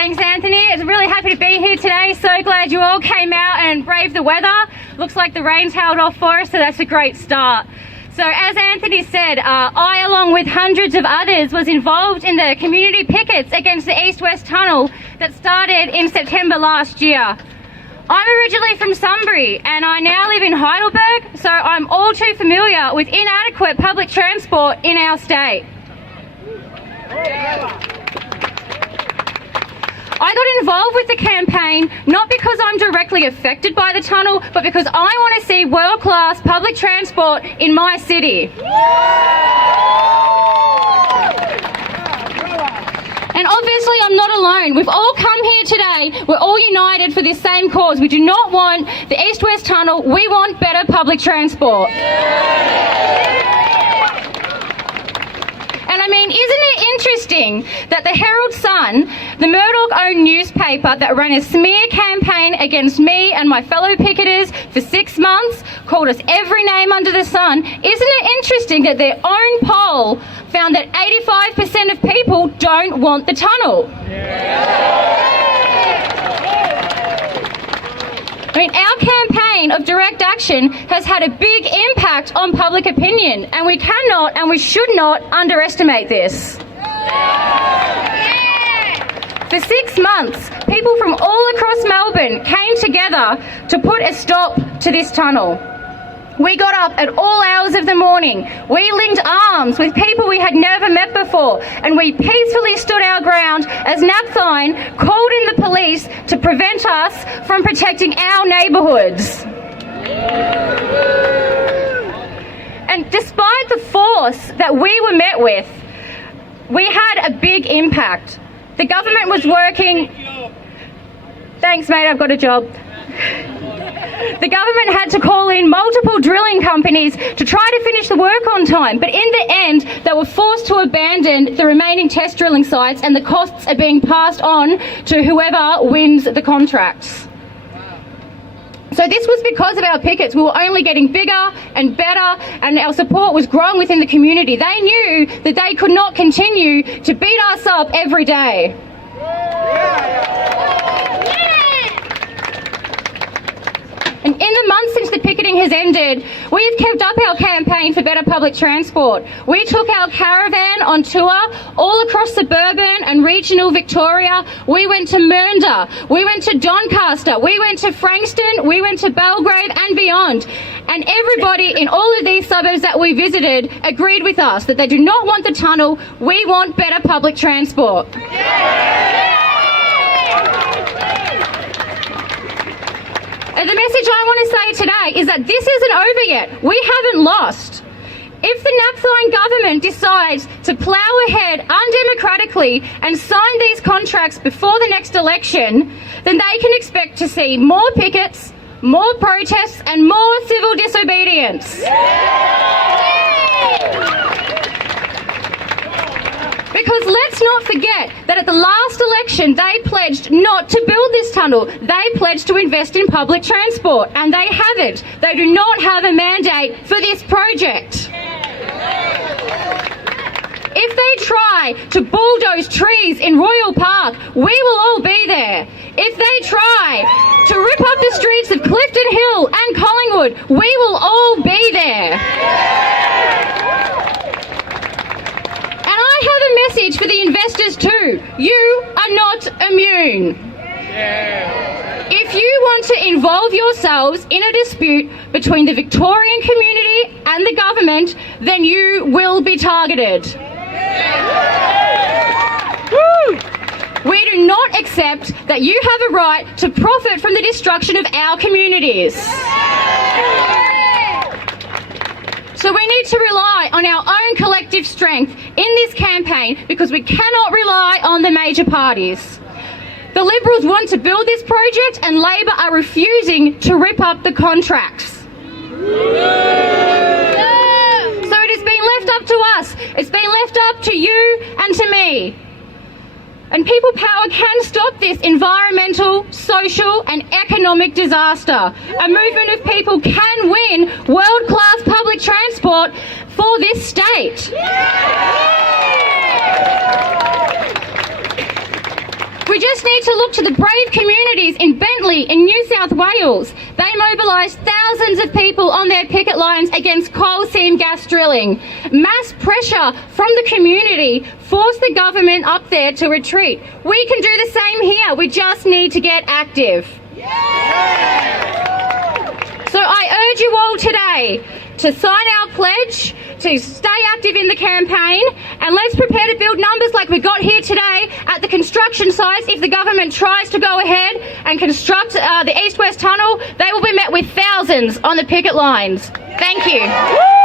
Thanks, Anthony. It's really happy to be here today. So glad you all came out and braved the weather. Looks like the rain's held off for us, so that's a great start. So as Anthony said, I, along with hundreds of others, was involved in the community pickets against the East-West Tunnel that started in September last year. I'm originally from Sunbury and I now live in Heidelberg, so I'm all too familiar with inadequate public transport in our state. I got involved with the campaign not because I'm directly affected by the tunnel, but because I want to see world-class public transport in my city. And obviously I'm not alone. We've all come here today. We're all united for this same cause. We do not want the East-West Tunnel. We want better public transport. And I mean, isn't it interesting that the Herald Sun, the Murdoch-owned newspaper that ran a smear campaign against me and my fellow picketers for 6 months, called us every name under the sun, isn't it interesting that their own poll found that 85% of people don't want the tunnel? I mean, our campaign of direct action has had a big impact on public opinion, and we cannot and we should not underestimate this. For 6 months, people from all across Melbourne came together to put a stop to this tunnel. We got up at all hours of the morning. We linked arms with people we had never met before, and we peacefully stood our ground as Napthine called in the police to prevent us from protecting our neighbourhoods. And despite the force that we were met with, we had a big impact. The government was working... Thanks, mate, I've got a job. The government had to call in multiple drilling companies to try to finish the work on time, but in the end they were forced to abandon the remaining test drilling sites, and the costs are being passed on to whoever wins the contracts. So this was because of our pickets. We were only getting bigger and better, and our support was growing within the community. They knew that they could not continue to beat us up every day. And in the months since the picketing has ended, we've kept up our campaign for better public transport. We took our caravan on tour all across suburban and regional Victoria. We went to Mernda, we went to Doncaster, we went to Frankston, we went to Belgrave and beyond. And everybody in all of these suburbs that we visited agreed with us that they do not want the tunnel. We want better public transport. And the message I want to say today is that this isn't over yet. We haven't lost. If the Napthine government decides to plough ahead undemocratically and sign these contracts before the next election, then they can expect to see more pickets, more protests and more civil disobedience. Because let's not forget that at the last election they pledged not to build this tunnel. They pledged to invest in public transport, and they haven't. They do not have a mandate for this project. If they try to bulldoze trees in Royal Park, we will all be there. If they try to rip up the streets of Clifton Hill and Collingwood, we will all be there. I have a message for the investors too. You are not immune. If you want to involve yourselves in a dispute between the Victorian community and the government, then you will be targeted. We do not accept that you have a right to profit from the destruction of our communities. So we need to rely on our own collective strength in this campaign, because we cannot rely on the major parties. The Liberals want to build this project and Labor are refusing to rip up the contracts. So it has been left up to us. It's been left up to you and to me. And people power can stop this environmental, social and economic disaster. A movement of people can win world-class public transport for this state. We just need need to look to the brave communities in Bentley in New South Wales. They mobilised thousands of people on their picket lines against coal seam gas drilling. Mass pressure from the community forced the government up there to retreat. We can do the same here. We just need to get active. So I urge you all today to sign our pledge, to stay active in the campaign, and let's prepare to build numbers like we got here today at the construction sites. If the government tries to go ahead and construct the East-West Tunnel, they will be met with thousands on the picket lines. Thank you.